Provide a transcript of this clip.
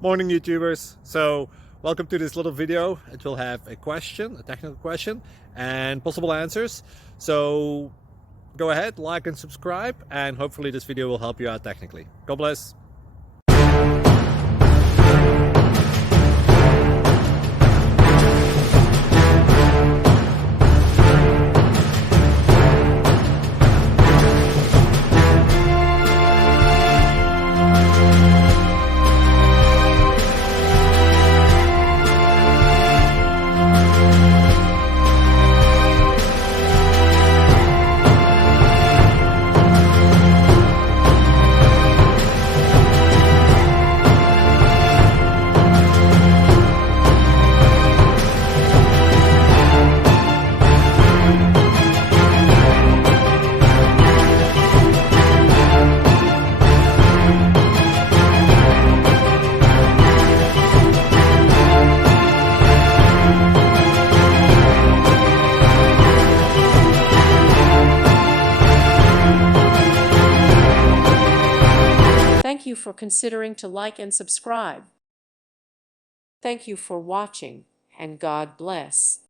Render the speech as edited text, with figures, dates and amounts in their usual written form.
Morning YouTubers. So welcome to this little video. It will have a question, a technical question, and possible answers. So go ahead, like and subscribe, and hopefully this video will help you out technically. God bless. Thank you for considering to like and subscribe. Thank you for watching, and God bless.